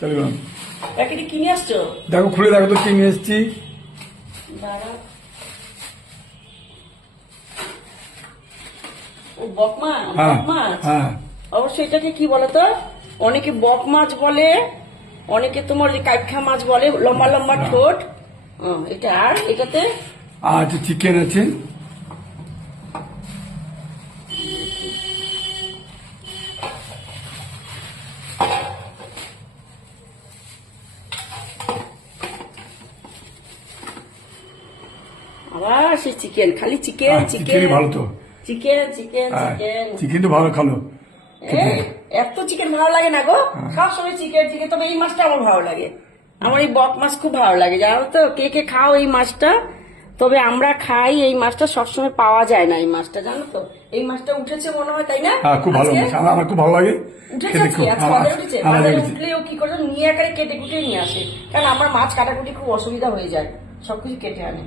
চলে গেলাম। প্যাকেটে কিনে আসছো? দেখো খুলে দেখো তো কি নিয়ে এসছি। দাঁড়াও। ও বক মাছ, হ্যাঁ বক মাছ। হ্যাঁ অবশ্যই এটাকে কি বলে তো, অনেকে বক মাছ বলে, অনেকে তোমার ওই কাইখা মাছ বলে, লম্বা লম্বা ঠোঁট। এটা আর এটাতে আর চিকেন আছে। আবার সেই চিকেন, খালি চিকেন চিকেন। চিকেনই ভালো তো। চিকেন চিকেন হ্যাঁ, চিকেন। চিকেন তো ভালো খালো। এই, এত চিকেন ভালো লাগে না গো, সবসময় চিকেন চিকেন। তবে এই মাছটা আমার ভালো লাগে, আমার এই বক মাছ খুব ভালো লাগে, জানো তো। কে কে খাও এই মাছটা? তবে আমরা খাই এই মাছটা, সবসময় পাওয়া যায় না এই মাছটা, জানো তো। এই মাছটা উঠেছে মনে হয়, তাই না? হ্যাঁ খুব ভালো আজকে? মাছ, আমার খুব ভালো লাগে। উঠেছে খেতে আজকে, খুব আজকে বাজারে উঠেছে। আমার বাজারে লেগেছে। উঠলে ও কি করে নিয়ে একারে কেটে কুটে নিয়ে আসে, কারণ আমার মাছ কাটাকুটি খুব অসুবিধা হয়ে যায়, সবকিছু কেটে আনে।